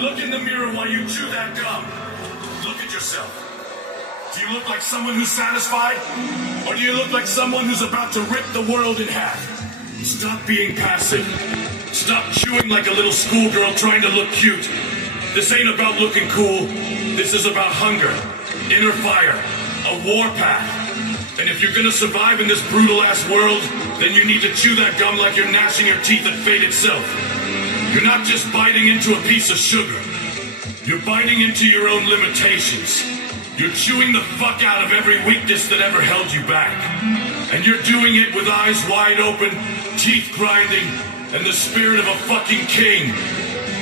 Look in the mirror while you chew that gum. Look at yourself. Do you look like someone who's satisfied? Or do you look like someone who's about to rip the world in half? Stop being passive. Stop chewing like a little schoolgirl trying to look cute. This ain't about looking cool. This is about hunger, inner fire, a war path. And if you're gonna survive in this brutal-ass world, then you need to chew that gum like you're gnashing your teeth at fate itself. You're not just biting into a piece of sugar. You're biting into your own limitations. You're chewing the fuck out of every weakness that ever held you back. And you're doing it with eyes wide open, teeth grinding, and the spirit of a fucking king.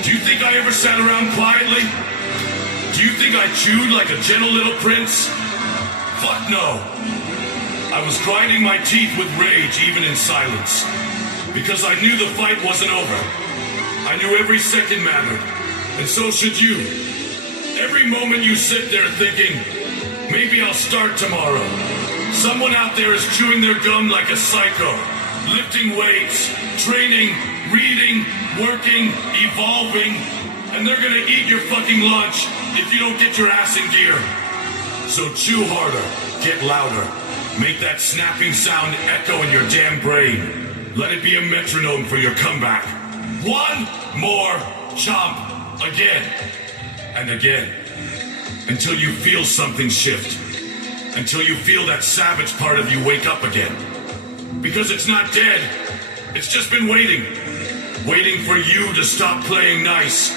Do you think I ever sat around quietly? Do you think I chewed like a gentle little prince? Fuck no. I was grinding my teeth with rage even in silence. Because I knew the fight wasn't over. I knew every second mattered. And so should you. Every moment you sit there thinking, maybe I'll start tomorrow. Someone out there is chewing their gum like a psycho. Lifting weights, training, reading, working, evolving. And they're gonna eat your fucking lunch if you don't get your ass in gear. So chew harder, get louder. Make that snapping sound echo in your damn brain. Let it be a metronome for your comeback. One more chomp. Again. And again. Until you feel something shift. Until you feel that savage part of you wake up again. Because it's not dead. It's just been waiting. Waiting for you to stop playing nice.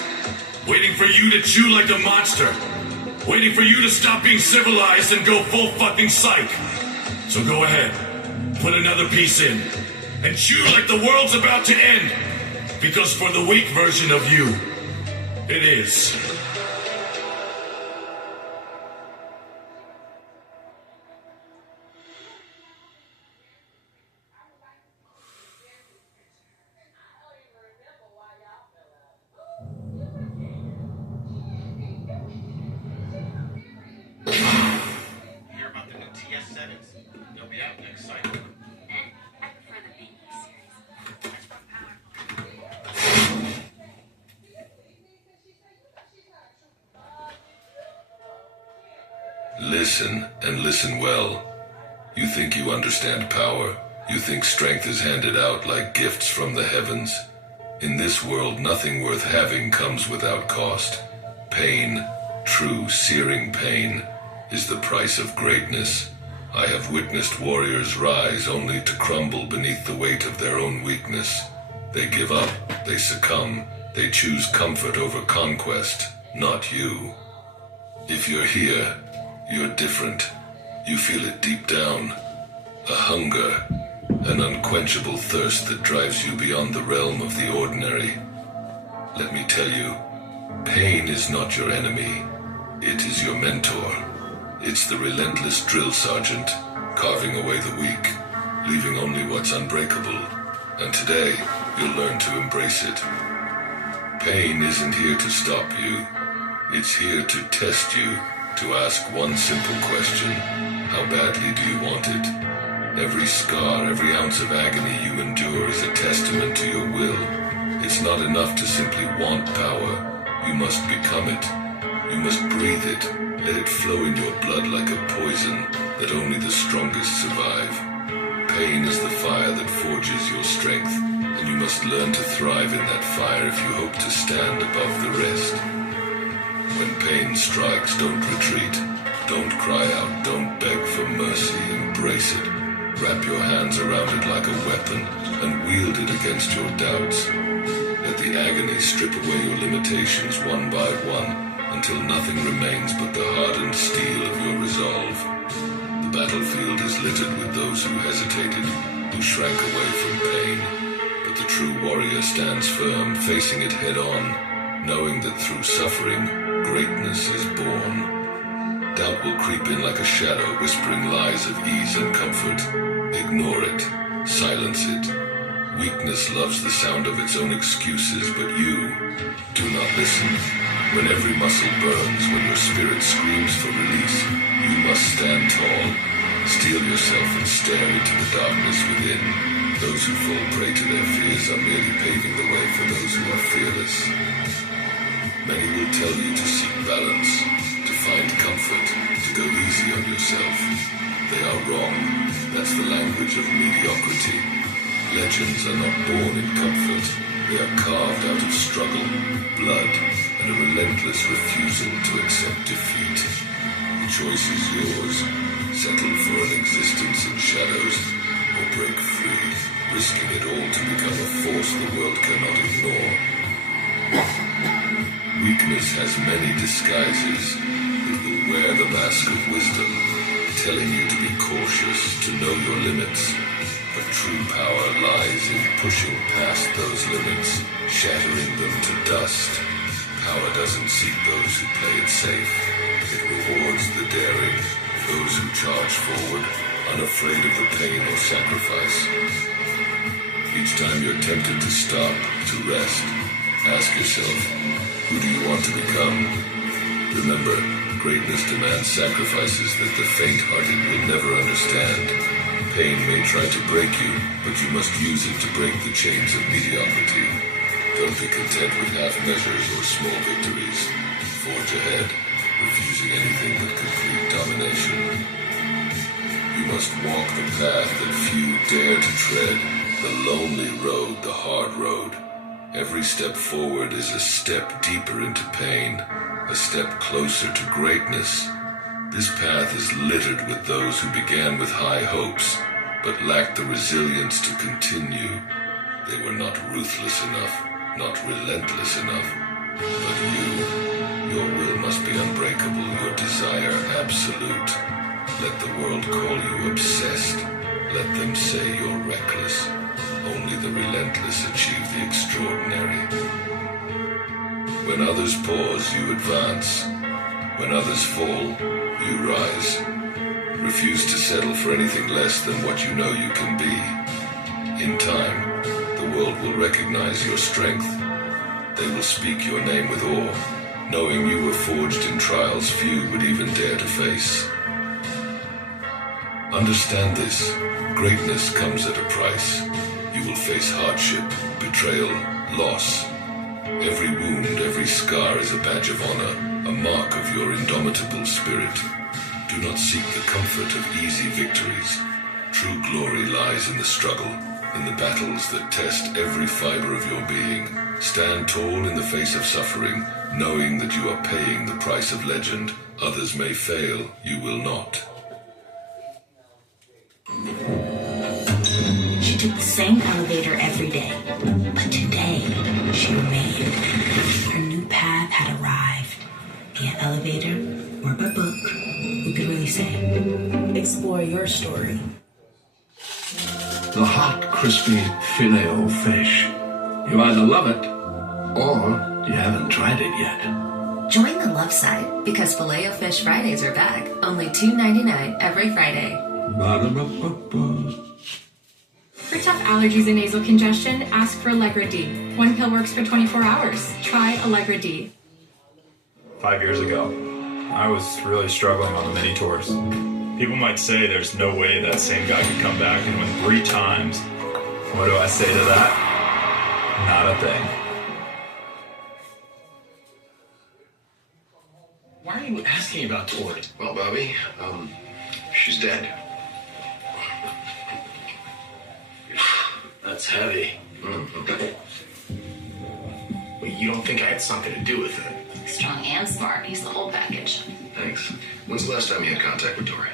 Waiting for you to chew like a monster. Waiting for you to stop being civilized and go full fucking psych. So go ahead. Put another piece in. And chew like the world's about to end. Because for the weak version of you, it is. Hear about the new TS7s? They'll be out next cycle. I prefer the Pinky series. That's more powerful. Listen, and listen well. You think you understand power. You think strength is handed out like gifts from the heavens. In this world, nothing worth having comes without cost. Pain, true searing pain, is the price of greatness. I have witnessed warriors rise only to crumble beneath the weight of their own weakness. They give up, they succumb, they choose comfort over conquest, not you. If you're here, you're different. You feel it deep down. A hunger, an unquenchable thirst that drives you beyond the realm of the ordinary. Let me tell you, pain is not your enemy. It is your mentor. It's the relentless drill sergeant, carving away the weak, leaving only what's unbreakable. And today, you'll learn to embrace it. Pain isn't here to stop you. It's here to test you, to ask one simple question. How badly do you want it? Every scar, every ounce of agony you endure is a testament to your will. It's not enough to simply want power. You must become it. You must breathe it. Let it flow in your blood like a poison that only the strongest survive. Pain is the fire that forges your strength, and you must learn to thrive in that fire if you hope to stand above the rest. When pain strikes, don't retreat. Don't cry out, don't beg for mercy, embrace it. Wrap your hands around it like a weapon and wield it against your doubts. Let the agony strip away your limitations one by one until nothing remains but the hardened steel of your resolve. The battlefield is littered with those who hesitated, who shrank away from pain. But the true warrior stands firm, facing it head on, knowing that through suffering, greatness is born. Doubt will creep in like a shadow, whispering lies of ease and comfort. Ignore it. Silence it. Weakness loves the sound of its own excuses, but you do not listen. When every muscle burns, when your spirit screams for release, you must stand tall. Steel yourself and stare into the darkness within. Those who fall prey to their fears are merely paving the way for those who are fearless. Many will tell you to seek balance, to find comfort, to go easy on yourself. They are wrong. That's the language of mediocrity. Legends are not born in comfort. They are carved out of struggle, blood, and a relentless refusal to accept defeat. The choice is yours. Settle for an existence in shadows, or break free, risking it all to become a force the world cannot ignore. Weakness has many disguises. It will wear the mask of wisdom, telling you to be cautious, to know your limits. But true power lies in pushing past those limits, shattering them to dust. Power doesn't seek those who play it safe. It rewards the daring, those who charge forward, unafraid of the pain or sacrifice. Each time you're tempted to stop, to rest, ask yourself, who do you want to become? Remember, greatness demands sacrifices that the faint-hearted will never understand. Pain may try to break you, but you must use it to break the chains of mediocrity. Don't be content with half measures or small victories. Forge ahead, refusing anything but complete domination. You must walk the path that few dare to tread, the lonely road, the hard road. Every step forward is a step deeper into pain, a step closer to greatness. This path is littered with those who began with high hopes, but lacked the resilience to continue. They were not ruthless enough, not relentless enough. But your will must be unbreakable, your desire absolute. Let the world call you obsessed. Let them say you're reckless. Only the relentless achieve the extraordinary. When others pause, you advance. When others fall, you rise. Refuse to settle for anything less than what you know you can be. In time, the world will recognize your strength. They will speak your name with awe, knowing you were forged in trials few would even dare to face. Understand this, greatness comes at a price. You will face hardship, betrayal, loss. Every wound, every scar is a badge of honor, a mark of your indomitable spirit. Do not seek the comfort of easy victories. True glory lies in the struggle, in the battles that test every fiber of your being. Stand tall in the face of suffering, knowing that you are paying the price of legend. Others may fail, you will not. She took the same elevator every day, but today she remained. Her new path had arrived. Via elevator or by book, who could really say? Explore your story. The hot, crispy Filet-O-Fish. You either love it, or you haven't tried it yet. Join the love side, because Filet-O-Fish Fridays are back. Only $2.99 every Friday. Ba-da-ba-ba-ba. For tough allergies and nasal congestion, ask for Allegra D. One pill works for 24 hours. Try Allegra D. 5 years ago, I was really struggling on the mini tours. People might say there's no way that same guy could come back and win 3 times. What do I say to that? Not a thing. Why are you asking about Tori? Well, Bobby, she's dead. That's heavy. Okay. Wait, you don't think I had something to do with it? Strong and smart. He's the whole package. Thanks. When's the last time you had contact with Tori?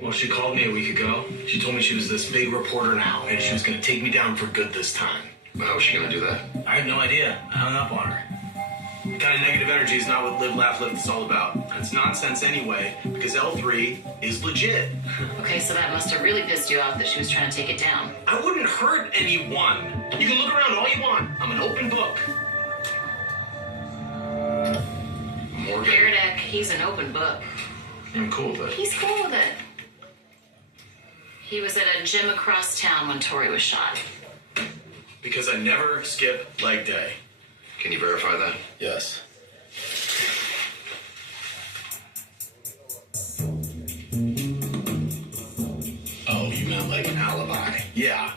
Well, she called me a week ago. She told me she was this big reporter now, and she was going to take me down for good this time. Well, how was she going to do that? I had no idea. I hung up on her. That kind of negative energy is not what Live, Laugh, Lift is all about. It's nonsense anyway, because L3 is legit. Okay, so that must have really pissed you off that she was trying to take it down. I wouldn't hurt anyone. You can look around all you want. I'm an open book. Morgan. Beardeck, he's an open book. I'm cool, but He's cool with it. He was at a gym across town when Tori was shot. Because I never skip leg day. can you verify that? Yes. Oh, you meant like an alibi? Yeah.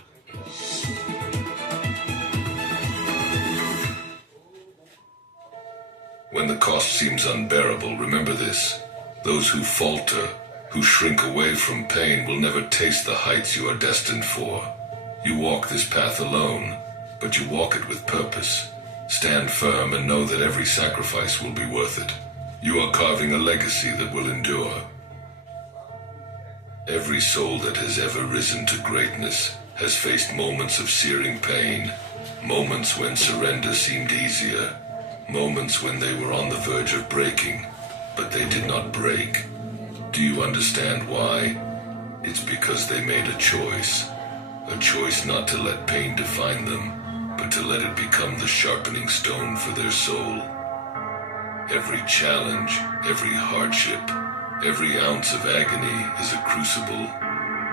When the cost seems unbearable, remember this. Those who falter, who shrink away from pain, will never taste the heights you are destined for. You walk this path alone, but you walk it with purpose. Stand firm and know that every sacrifice will be worth it. You are carving a legacy that will endure. Every soul that has ever risen to greatness has faced moments of searing pain, moments when surrender seemed easier, moments when they were on the verge of breaking, but they did not break. Do you understand why? It's because they made a choice not to let pain define them, but to let it become the sharpening stone for their soul. Every challenge, every hardship, every ounce of agony is a crucible,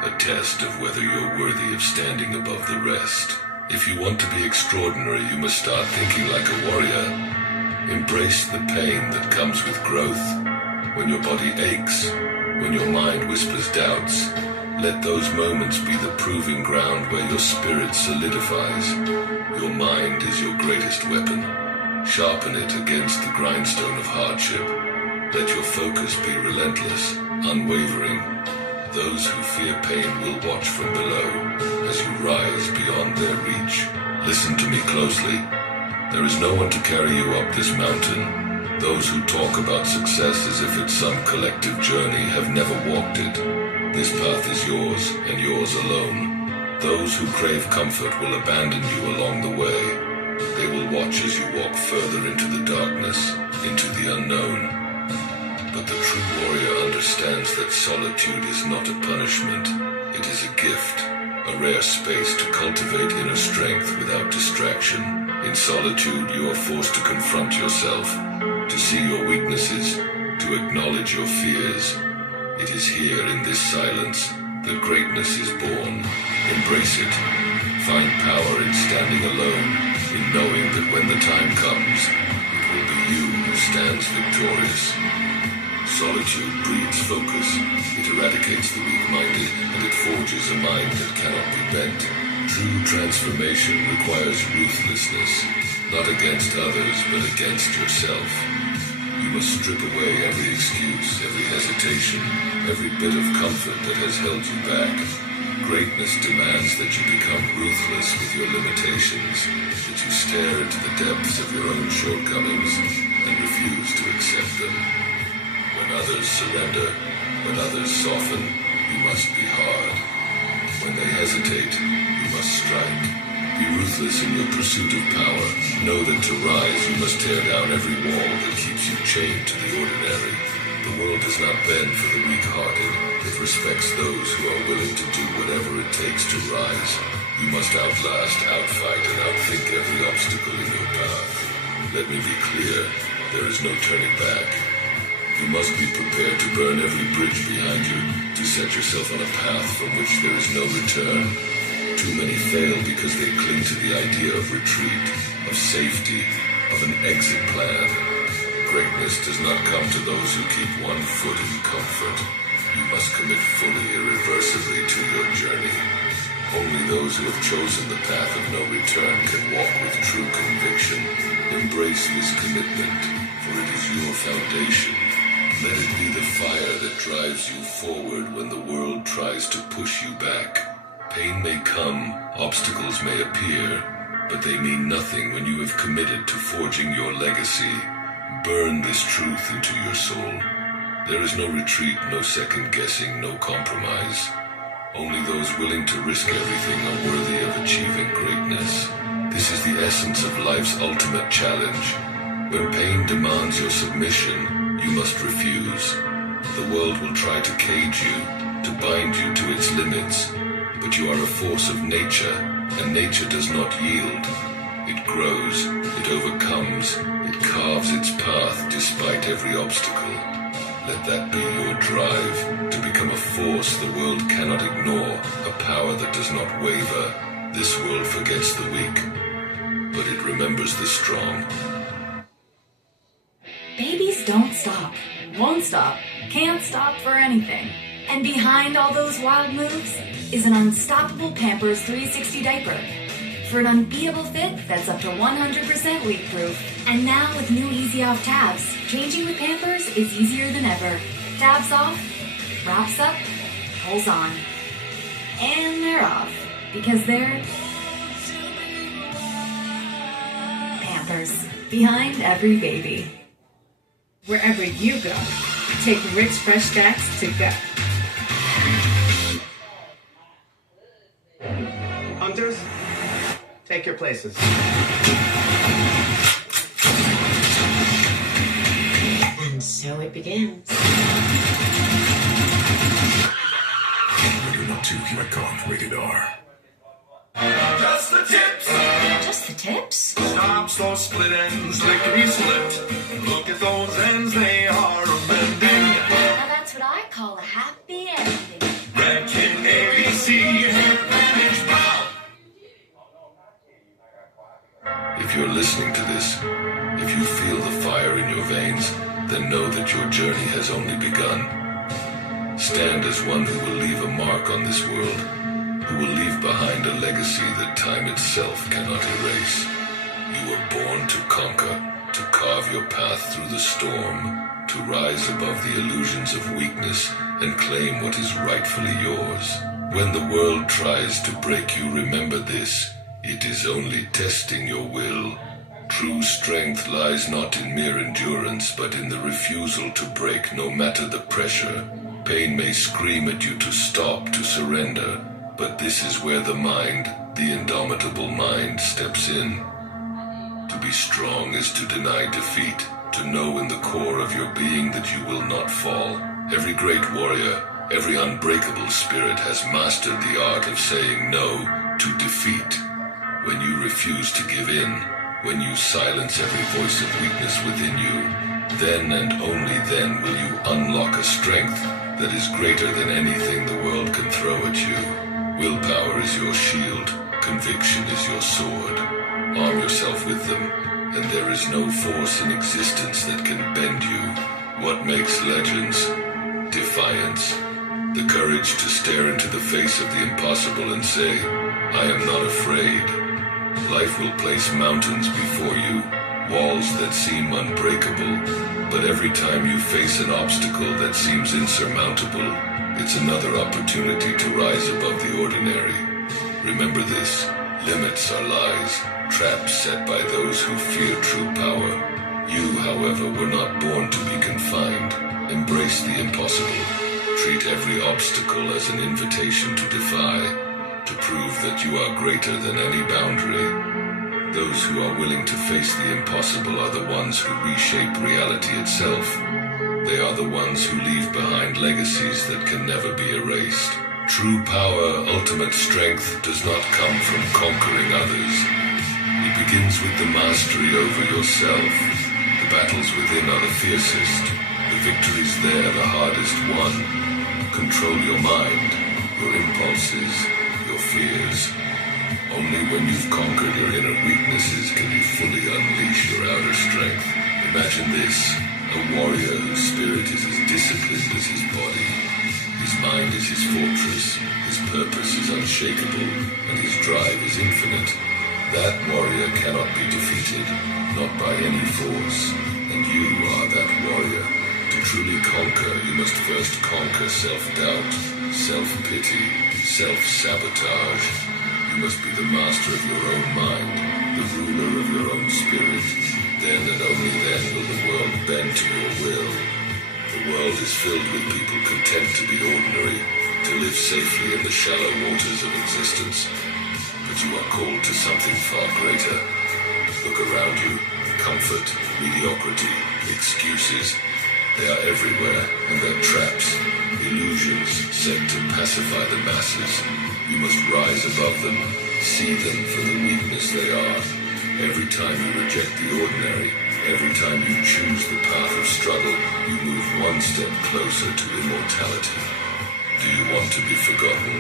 a test of whether you're worthy of standing above the rest. If you want to be extraordinary, you must start thinking like a warrior. Embrace the pain that comes with growth. When your body aches, when your mind whispers doubts, let those moments be the proving ground where your spirit solidifies. Your mind is your greatest weapon. Sharpen it against the grindstone of hardship. Let your focus be relentless, unwavering. Those who fear pain will watch from below as you rise beyond their reach. Listen to me closely. There is no one to carry you up this mountain. Those who talk about success as if it's some collective journey have never walked it. This path is yours and yours alone. Those who crave comfort will abandon you along the way. They will watch as you walk further into the darkness, into the unknown. But the true warrior understands that solitude is not a punishment. It is a gift, a rare space to cultivate inner strength without distraction. In solitude, you are forced to confront yourself, to see your weaknesses, to acknowledge your fears. It is here in this silence that greatness is born. Embrace it. Find power in standing alone, in knowing that when the time comes, it will be you who stands victorious. Solitude breeds focus. It eradicates the weak-minded, and it forges a mind that cannot be bent. True transformation requires ruthlessness, not against others, but against yourself. You must strip away every excuse, every hesitation, every bit of comfort that has held you back. Greatness demands that you become ruthless with your limitations, that you stare into the depths of your own shortcomings and refuse to accept them. When others surrender, when others soften, you must be hard. When they hesitate, you must strike. Be ruthless in your pursuit of power. Know that to rise, you must tear down every wall that keeps you chained to the ordinary. The world does not bend for the weak-hearted. It respects those who are willing to do whatever it takes to rise. You must outlast, outfight, and outthink every obstacle in your path. Let me be clear, there is no turning back. You must be prepared to burn every bridge behind you, to set yourself on a path from which there is no return. Too many fail because they cling to the idea of retreat, of safety, of an exit plan. Greatness does not come to those who keep one foot in comfort. You must commit fully, irreversibly to your journey. Only those who have chosen the path of no return can walk with true conviction. Embrace this commitment, for it is your foundation. Let it be the fire that drives you forward when the world tries to push you back. Pain may come, obstacles may appear, but they mean nothing when you have committed to forging your legacy. Burn this truth into your soul. There is no retreat, no second guessing, no compromise. Only those willing to risk everything are worthy of achieving greatness. This is the essence of life's ultimate challenge. When pain demands your submission, you must refuse. The world will try to cage you, to bind you to its limits. But you are a force of nature, and nature does not yield. It grows, it overcomes, it carves its path despite every obstacle. Let that be your drive, to become a force the world cannot ignore, a power that does not waver. This world forgets the weak, but it remembers the strong. Babies don't stop, won't stop, can't stop for anything. And behind all those wild moves is an unstoppable Pampers 360 diaper for an unbeatable fit that's up to 100% leak-proof. And now with new Easy Off tabs, changing with Pampers is easier than ever. Tabs off, wraps up, pulls on. And they're off, because they're Pampers, behind every baby. Wherever you go, take rich, fresh stacks to go. Hunters, take your places. And so it begins. You're not too Icon, rated R. Just the tips! Just the tips? Stops those split ends, lickety split. Look at those ends, they are bending. Now that's what I call a happy ending. Red Kit ABC, manage bow. If you're listening to this, if you feel the fire in your veins, then know that your journey has only begun. Stand as one who will leave a mark on this world, who will leave behind a legacy that time itself cannot erase. You were born to conquer, to carve your path through the storm, to rise above the illusions of weakness and claim what is rightfully yours. When the world tries to break you, remember this: it is only testing your will. True strength lies not in mere endurance, but in the refusal to break no matter the pressure. Pain may scream at you to stop, to surrender, but this is where the mind, the indomitable mind, steps in. To be strong is to deny defeat, to know in the core of your being that you will not fall. Every great warrior, every unbreakable spirit has mastered the art of saying no to defeat. When you refuse to give in, when you silence every voice of weakness within you, then and only then will you unlock a strength that is greater than anything the world can throw at you. Willpower is your shield, conviction is your sword. Arm yourself with them, and there is no force in existence that can bend you. What makes legends? Defiance. The courage to stare into the face of the impossible and say, I am not afraid. Life will place mountains before you, walls that seem unbreakable, but every time you face an obstacle that seems insurmountable, it's another opportunity to rise above the ordinary. Remember this: limits are lies, traps set by those who fear true power. You, however, were not born to be confined. Embrace the impossible. Treat every obstacle as an invitation to defy, to prove that you are greater than any boundary. Those who are willing to face the impossible are the ones who reshape reality itself. They are the ones who leave behind legacies that can never be erased. True power, ultimate strength, does not come from conquering others. It begins with the mastery over yourself. The battles within are the fiercest. The victories there the hardest won. Control your mind, your impulses, your fears. Only when you've conquered your inner weaknesses can you fully unleash your outer strength. Imagine this: a warrior whose spirit is as disciplined as his body. His mind is his fortress, his purpose is unshakable, and his drive is infinite. That warrior cannot be defeated, not by any force, and you are that warrior. To truly conquer, you must first conquer self-doubt, self-pity, self-sabotage. You must be the master of your own mind, the ruler of your own spirit. Then and only then will the world bend to your will. The world is filled with people content to be ordinary, to live safely in the shallow waters of existence. But you are called to something far greater. Look around you. Comfort, mediocrity, excuses. They are everywhere, and they're traps, illusions set to pacify the masses. You must rise above them, see them for the weakness they are. Every time you reject the ordinary, every time you choose the path of struggle, you move one step closer to immortality. Do you want to be forgotten?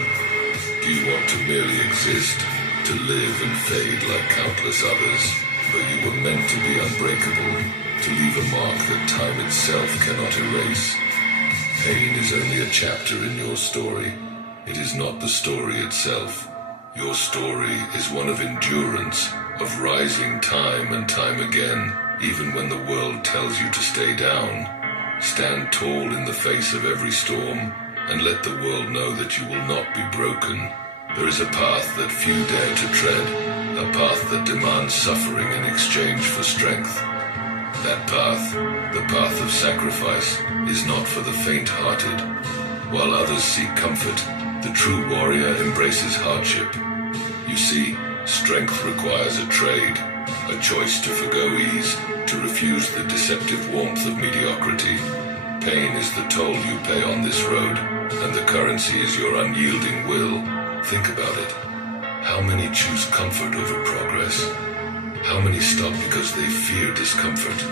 Do you want to merely exist, to live and fade like countless others? But you were meant to be unbreakable, to leave a mark that time itself cannot erase. Pain is only a chapter in your story. It is not the story itself. Your story is one of endurance, of rising time and time again, Even when the world tells you to stay down, stand tall in the face of every storm and let the world know that you will not be broken. There is a path that few dare to tread, a path that demands suffering in exchange for strength. That path, the path of sacrifice, is not for the faint-hearted. While others seek comfort, the true warrior embraces hardship. You see, strength requires a trade, a choice to forgo ease, to refuse the deceptive warmth of mediocrity. Pain is the toll you pay on this road, and the currency is your unyielding will. Think about it. How many choose comfort over progress? How many stop because they fear discomfort?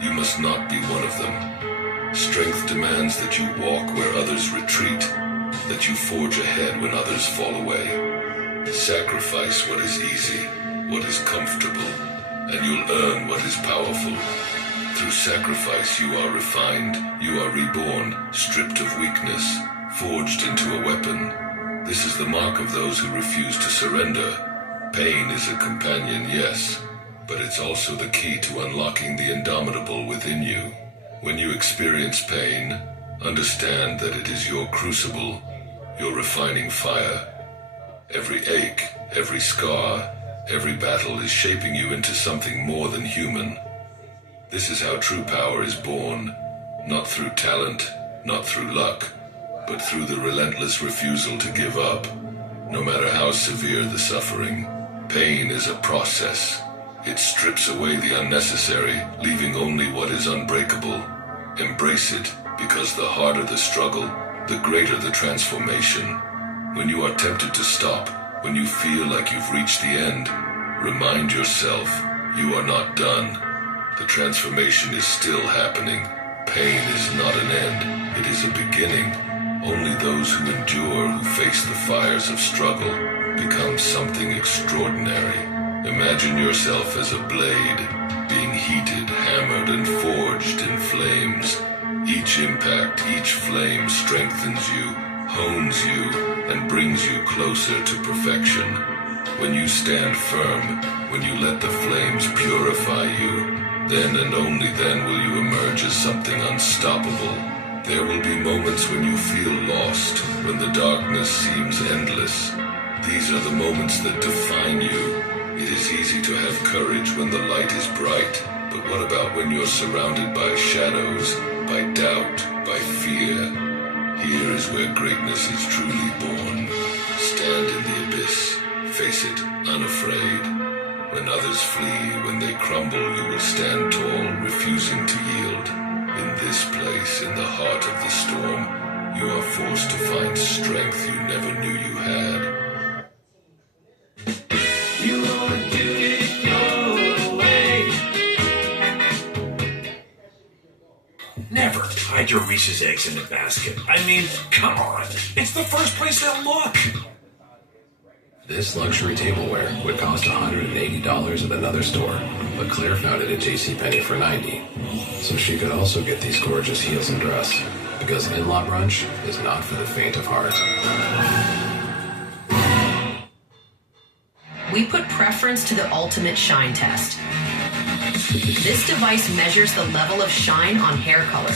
You must not be one of them. Strength demands that you walk where others retreat, that you forge ahead when others fall away. Sacrifice what is easy, what is comfortable, and you'll earn what is powerful. Through sacrifice you are refined, you are reborn, stripped of weakness, forged into a weapon. This is the mark of those who refuse to surrender. Pain is a companion, yes, but it's also the key to unlocking the indomitable within you. When you experience pain, understand that it is your crucible, your refining fire. Every ache, every scar, every battle is shaping you into something more than human. This is how true power is born, not through talent, not through luck, but through the relentless refusal to give up. No matter how severe the suffering, pain is a process. It strips away the unnecessary, leaving only what is unbreakable. Embrace it, because the harder the struggle, the greater the transformation. When you are tempted to stop, when you feel like you've reached the end, remind yourself, you are not done. The transformation is still happening. Pain is not an end, it is a beginning. Only those who endure, who face the fires of struggle, become something extraordinary. Imagine yourself as a blade, being heated, hammered, and forged in flames. Each impact, each flame strengthens you, hones you, and brings you closer to perfection. When you stand firm, when you let the flames purify you, then and only then will you emerge as something unstoppable. There will be moments when you feel lost, when the darkness seems endless. These are the moments that define you. It is easy to have courage when the light is bright, but what about when you're surrounded by shadows, by doubt, by fear? Here is where greatness is truly born. Stand in the abyss, face it unafraid. When others flee, when they crumble, you will stand tall, refusing to yield. In this place, in the heart of the storm, you are forced to find strength you never knew you had. You wanna do it your way. Never hide your Reese's eggs in a basket. I mean, come on. It's the first place they'll look. This luxury tableware would cost $180 at another store, but Claire found it at JCPenney for $90. So she could also get these gorgeous heels and dress, because in-law brunch is not for the faint of heart. We put preference to the ultimate shine test. This device measures the level of shine on hair color.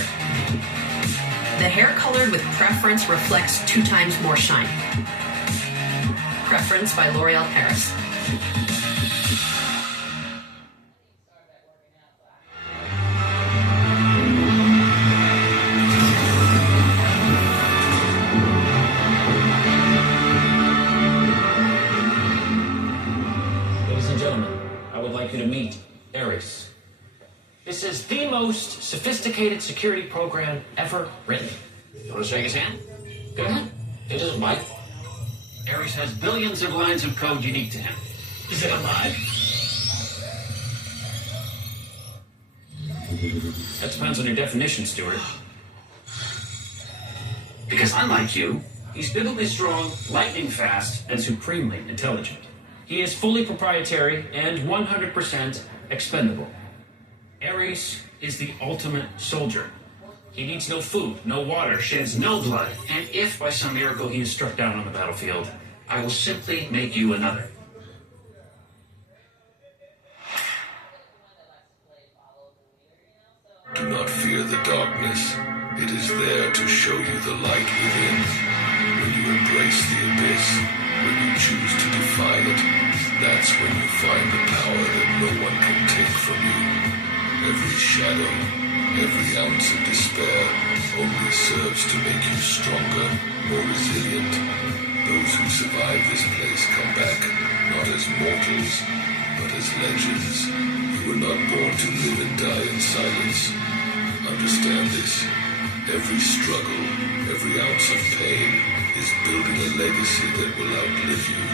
The hair colored with preference reflects 2 times more shine. Preference by L'Oréal Paris. Ladies and gentlemen, I would like you to meet Ares. This is the most sophisticated security program ever written. You want to shake his hand? Go ahead. It doesn't bite. Ares has billions of lines of code unique to him. Is it alive? That depends on your definition, Stuart. Because unlike you, he's biblically strong, lightning fast, and supremely intelligent. He is fully proprietary and 100% expendable. Ares is the ultimate soldier. He needs no food, no water, sheds no blood, and if by some miracle he is struck down on the battlefield, I will simply make you another. fear the darkness. It is there to show you the light within. When you embrace the abyss, when you choose to defy it, that's when you find the power that no one can take from you. Every shadow, every ounce of despair only serves to make you stronger, more resilient. Those who survive this place come back, not as mortals, but as legends. You were not born to live and die in silence. Understand this. Every struggle, every ounce of pain is building a legacy that will outlive you.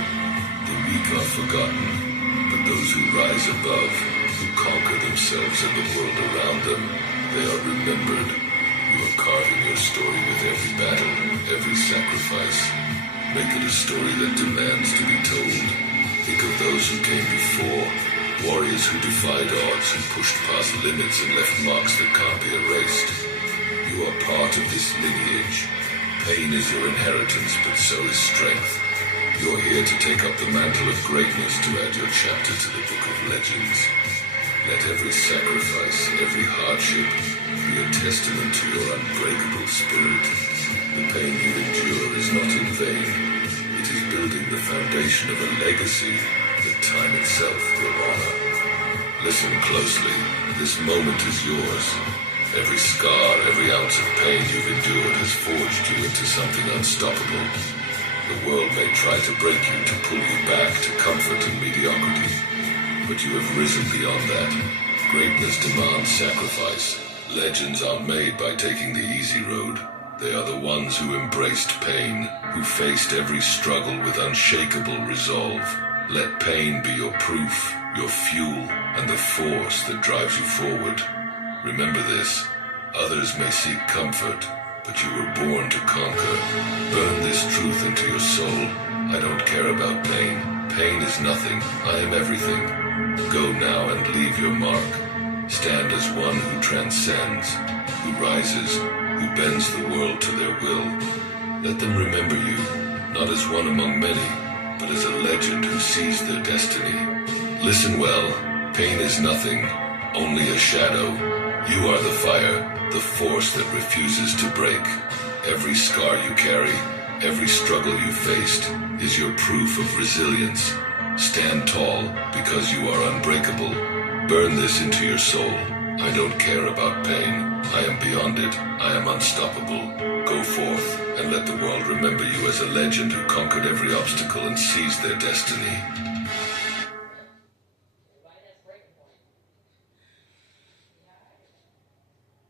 The weak are forgotten, but those who rise above, who conquer themselves and the world around them, they are remembered. You are carving your story with every battle, every sacrifice. Make it a story that demands to be told. Think of those who came before, warriors who defied odds, who pushed past limits and left marks that can't be erased. You are part of this lineage. Pain is your inheritance, but so is strength. You're here to take up the mantle of greatness, to add your chapter to the book of legends. Let every sacrifice, every hardship be a testament to your unbreakable spirit. The pain you endure is not in vain. It is building the foundation of a legacy that time itself will honor. Listen closely. This moment is yours. Every scar, every ounce of pain you've endured has forged you into something unstoppable. The world may try to break you, to pull you back to comfort and mediocrity. But you have risen beyond that. Greatness demands sacrifice. Legends aren't made by taking the easy road. They are the ones who embraced pain, who faced every struggle with unshakable resolve. Let pain be your proof, your fuel, and the force that drives you forward. Remember this. Others may seek comfort, but you were born to conquer. Burn this truth into your soul. I don't care about pain. Pain is nothing. I am everything. Go now and leave your mark. Stand as one who transcends, who rises, who bends the world to their will. Let them remember you, not as one among many, but as a legend who sees their destiny. Listen well. Pain is nothing, only a shadow. You are the fire, the force that refuses to break. Every scar you carry, every struggle you faced, is your proof of resilience. Stand tall, because you are unbreakable. Burn this into your soul. I don't care about pain. I am beyond it. I am unstoppable. Go forth, and let the world remember you as a legend who conquered every obstacle and seized their destiny.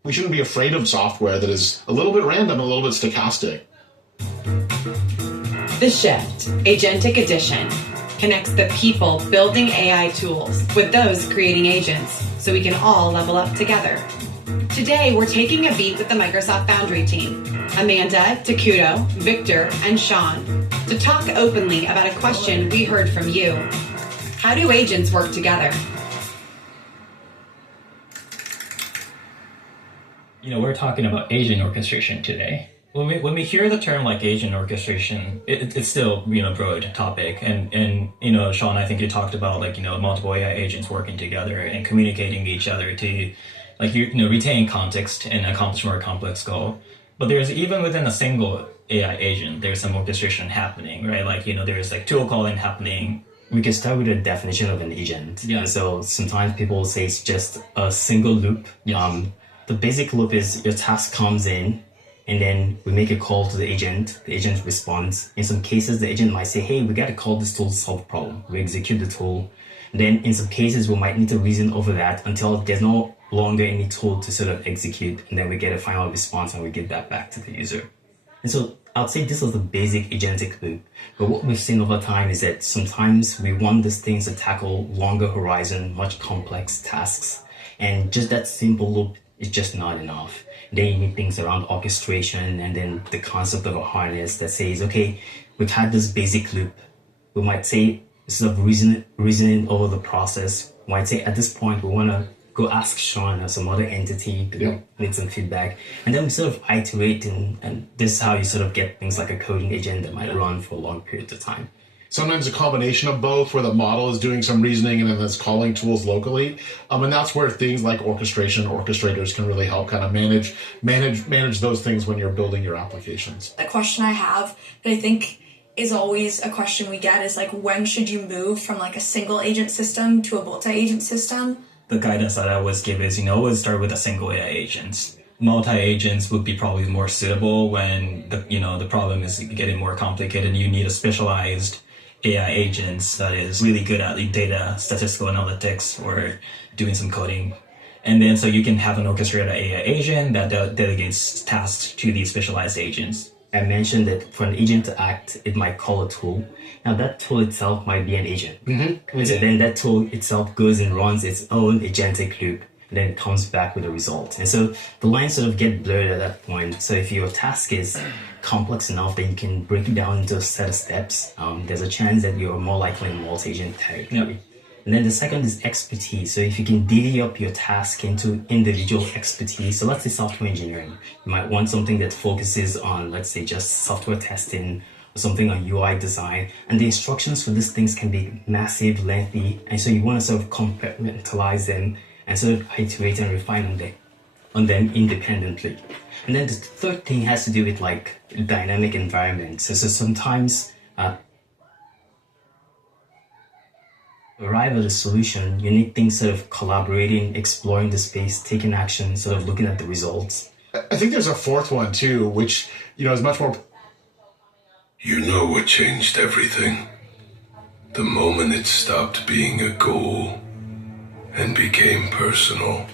We shouldn't be afraid of software that is a little bit random, a little bit stochastic. The Shift, Agentic Edition, connects the people building AI tools with those creating agents so we can all level up together. Today, we're taking a beat with the Microsoft Foundry team, Amanda, Takuto, Victor, and Sean, to talk openly about a question we heard from you. How do agents work together? We're talking about agent orchestration today. When we hear the term like agent orchestration, it's still broad topic, and Sean, I think you talked about multiple AI agents working together and communicating with each other to retain context and accomplish more complex goal. But there's even within a single AI agent, there's some orchestration happening, right? There's tool calling happening. We can start with a definition of an agent. Yeah. So sometimes people say it's just a single loop. Yeah. The basic loop is your task comes in, and then we make a call to the agent responds. In some cases, the agent might say, hey, we got to call this tool to solve a problem. We execute the tool. Then in some cases, we might need to reason over that until there's no longer any tool to sort of execute. And then we get a final response and we give that back to the user. And so I'd say this is the basic agentic loop. But what we've seen over time is that sometimes we want these things to tackle longer horizon, much complex tasks. And just that simple loop is just not enough. Then you need things around orchestration and then the concept of a harness that says, okay, we've had this basic loop. We might say, instead of reasoning over the process, we might say at this point, we want to go ask Sean or some other entity to need some feedback. And then we sort of iterate, and this is how you sort of get things like a coding agent that might run for long periods of time. sometimes a combination of both, where the model is doing some reasoning and then it's calling tools locally. And that's where things like orchestration, orchestrators can really help kind of manage those things when you're building your applications. A question I have that I think is always a question we get is like, when should you move from like a single agent system to a multi-agent system? The guidance that I always give is, always start with a single AI agent. Multi-agents would be probably more suitable when the problem is getting more complicated and you need a specialized AI agent that is really good at data, statistical analytics, or doing some coding. And then so you can have an orchestrated AI agent that delegates tasks to these specialized agents. I mentioned that for an agent to act, it might call a tool. Now that tool itself might be an agent. Mm-hmm. So then that tool itself goes and runs its own agentic loop, and then it comes back with a result. And so the lines sort of get blurred at that point. So if your task is complex enough that you can break it down into a set of steps, there's a chance that you're more likely in multi-agent territory. Yep. And then the second is expertise. So if you can divvy up your task into individual expertise, so let's say software engineering, you might want something that focuses on, let's say, just software testing, or something on UI design. And the instructions for these things can be massive, lengthy, and so you want to sort of compartmentalize them and sort of iterate and refine on them independently. And then the third thing has to do with like dynamic environments. So sometimes arrive at a solution, you need things sort of collaborating, exploring the space, taking action, sort of looking at the results. I think there's a fourth one too, which, is much more... You know what changed everything? The moment it stopped being a goal and became personal.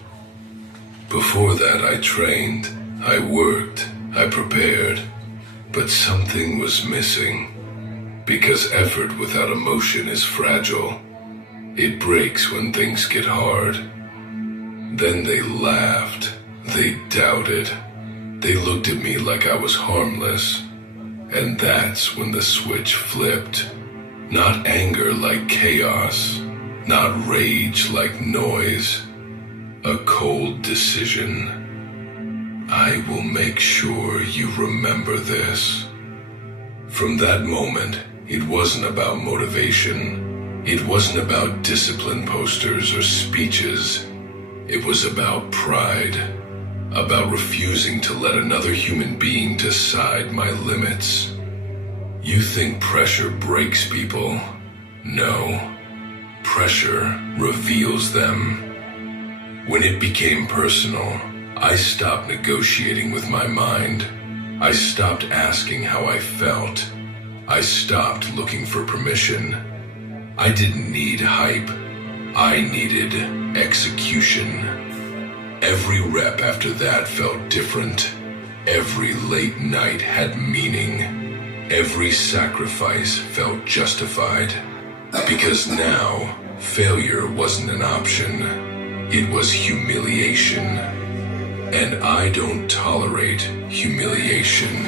Before that, I trained, I worked, I prepared, but something was missing. Because effort without emotion is fragile. It breaks when things get hard. Then they laughed. They doubted. They looked at me like I was harmless. And that's when the switch flipped. Not anger like chaos. Not rage like noise. A cold decision. I will make sure you remember this. From that moment, it wasn't about motivation. It wasn't about discipline posters or speeches. It was about pride, about refusing to let another human being decide my limits. You think pressure breaks people? No. Pressure reveals them. When it became personal, I stopped negotiating with my mind. I stopped asking how I felt. I stopped looking for permission. I didn't need hype. I needed execution. Every rep after that felt different. Every late night had meaning. Every sacrifice felt justified. Because now, failure wasn't an option. It was humiliation. And I don't tolerate humiliation.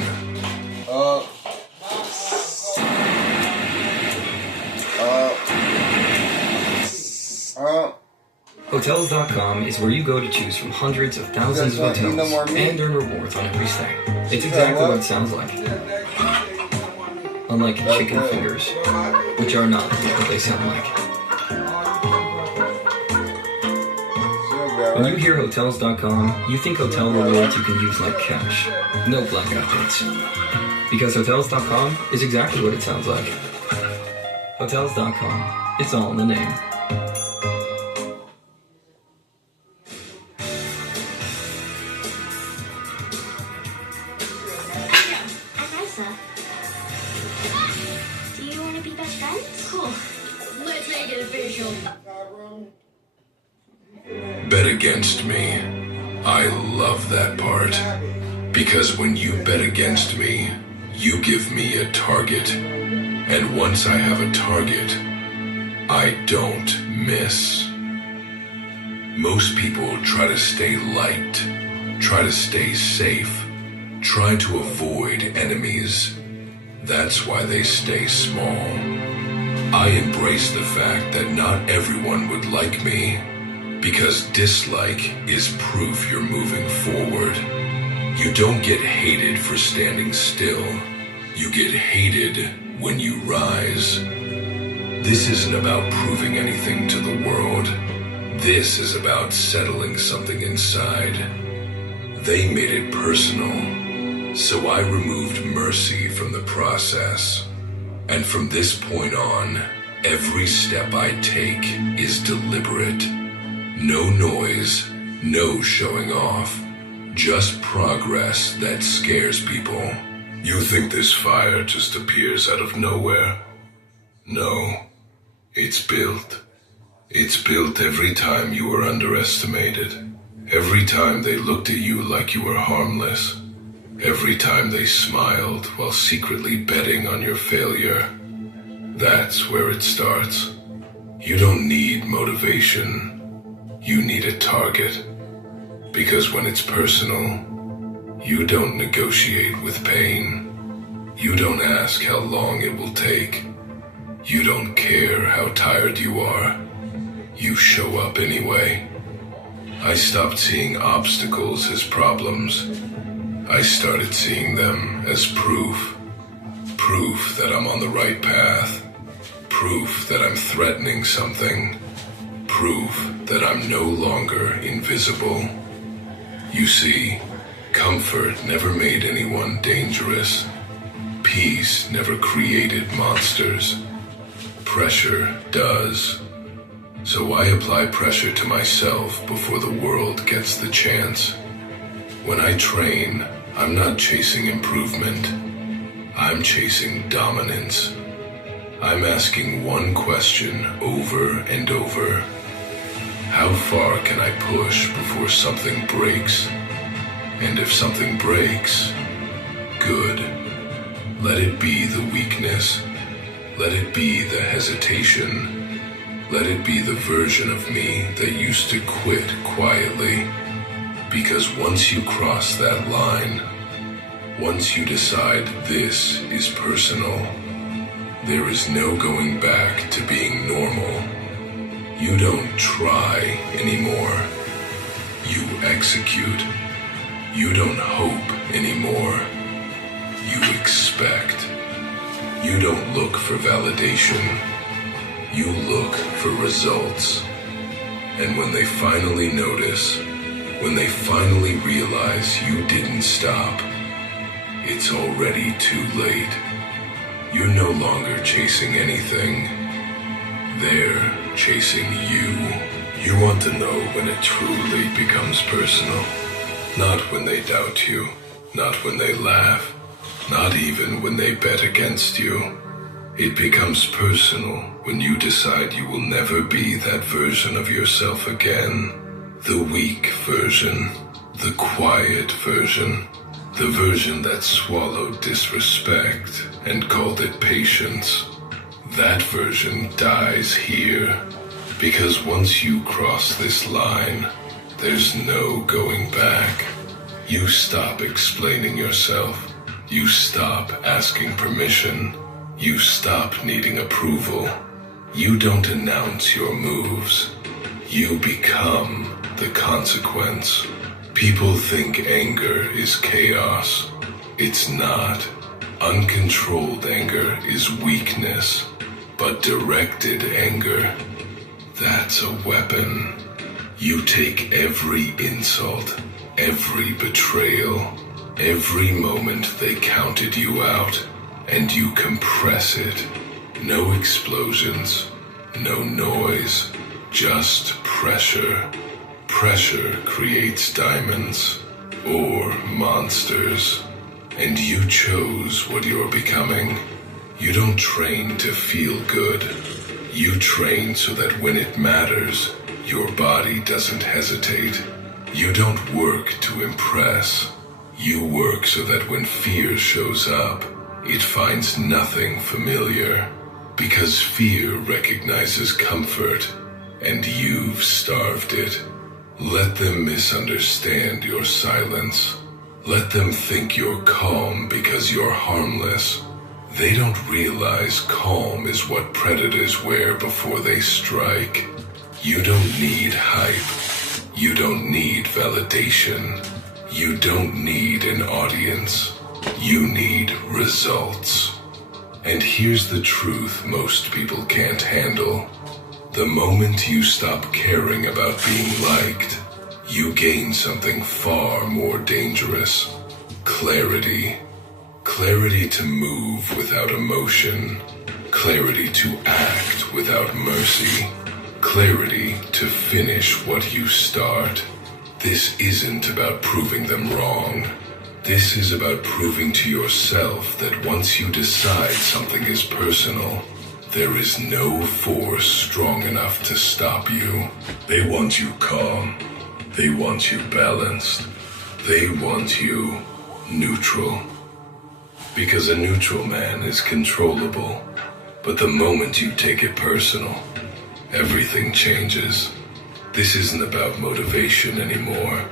Hotels.com is where you go to choose from hundreds of thousands of hotels and earn rewards on every stay. It's exactly what it sounds like. Unlike chicken fingers, which are not what they sound like. When you hear Hotels.com, you think hotel rewards you can use like cash. No blackout dates. Because Hotels.com is exactly what it sounds like. Hotels.com. It's all in the name. Do you want to be best friends? Cool. Let's make it official. Bet against me. I love that part. Because when you bet against me, you give me a target. And once I have a target, I don't miss. Most people try to stay light, try to stay safe, try to avoid enemies. That's why they stay small. I embrace the fact that not everyone would like me, because dislike is proof you're moving forward. You don't get hated for standing still. You get hated when you rise. This isn't about proving anything to the world. This is about settling something inside. They made it personal, so I removed mercy from the process. And from this point on, every step I take is deliberate. No noise, no showing off. Just progress that scares people. You think this fire just appears out of nowhere? No. It's built. It's built every time you were underestimated. Every time they looked at you like you were harmless. Every time they smiled while secretly betting on your failure. That's where it starts. You don't need motivation. You need a target. Because when it's personal, you don't negotiate with pain. You don't ask how long it will take. You don't care how tired you are. You show up anyway. I stopped seeing obstacles as problems. I started seeing them as proof. Proof that I'm on the right path. Proof that I'm threatening something. Proof that I'm no longer invisible. You see, comfort never made anyone dangerous. Peace never created monsters. Pressure does. So I apply pressure to myself before the world gets the chance. When I train, I'm not chasing improvement. I'm chasing dominance. I'm asking one question over and over. How far can I push before something breaks? And if something breaks, good. Let it be the weakness. Let it be the hesitation. Let it be the version of me that used to quit quietly. Because once you cross that line, once you decide this is personal, there is no going back to being normal. You don't try anymore. You execute. You don't hope anymore. You expect. You don't look for validation. You look for results. And when they finally notice, when they finally realize you didn't stop, it's already too late. You're no longer chasing anything. They're chasing you. You want to know when it truly becomes personal. Not when they doubt you. Not when they laugh. Not even when they bet against you. It becomes personal when you decide you will never be that version of yourself again. The weak version. The quiet version. The version that swallowed disrespect and called it patience. That version dies here. Because once you cross this line, there's no going back. You stop explaining yourself. You stop asking permission. You stop needing approval. You don't announce your moves. You become the consequence. People think anger is chaos. It's not. Uncontrolled anger is weakness. But directed anger, that's a weapon. You take every insult, every betrayal, every moment they counted you out, and you compress it. No explosions, no noise, just pressure. Pressure creates diamonds, or monsters. And you chose what you're becoming. You don't train to feel good. You train so that when it matters, your body doesn't hesitate. You don't work to impress. You work so that when fear shows up, it finds nothing familiar. Because fear recognizes comfort, and you've starved it. Let them misunderstand your silence. Let them think you're calm because you're harmless. They don't realize calm is what predators wear before they strike. You don't need hype. You don't need validation. You don't need an audience. You need results. And here's the truth most people can't handle. The moment you stop caring about being liked, you gain something far more dangerous. Clarity. Clarity to move without emotion. Clarity to act without mercy. Clarity to finish what you start. This isn't about proving them wrong. This is about proving to yourself that once you decide something is personal, there is no force strong enough to stop you. They want you calm. They want you balanced. They want you neutral. Because a neutral man is controllable. But the moment you take it personal, everything changes. This isn't about motivation anymore.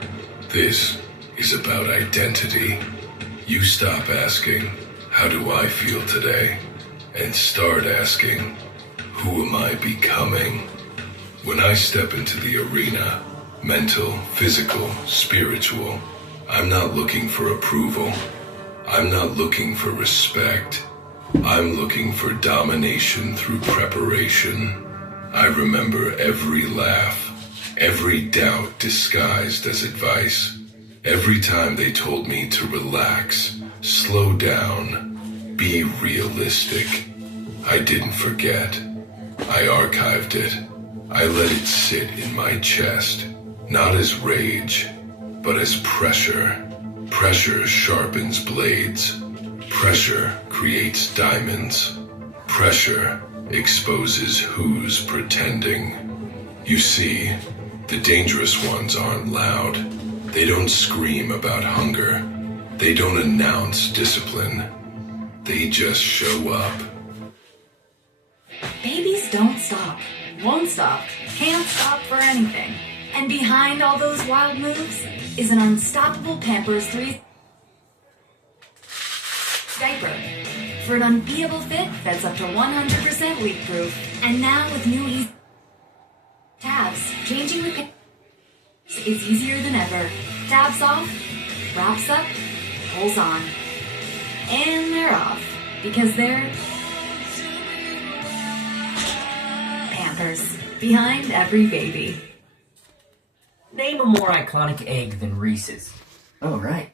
This is about identity. You stop asking, how do I feel today? And start asking, who am I becoming? When I step into the arena, mental, physical, spiritual, I'm not looking for approval. I'm not looking for respect. I'm looking for domination through preparation. I remember every laugh, every doubt disguised as advice. Every time they told me to relax, slow down, be realistic. I didn't forget. I archived it. I let it sit in my chest, not as rage, but as pressure. Pressure sharpens blades. Pressure creates diamonds. Pressure exposes who's pretending. You see, the dangerous ones aren't loud. They don't scream about hunger. They don't announce discipline. They just show up. Babies don't stop, won't stop, can't stop for anything. And behind all those wild moves is an unstoppable Pampers 3 diaper for an unbeatable fit that's up to 100% leak-proof. And now with new easy tabs, changing with Pampers is easier than ever. Tabs off, wraps up, pulls on. And they're off because they're Pampers behind every baby. Name a more iconic egg than Reese's. Oh, right.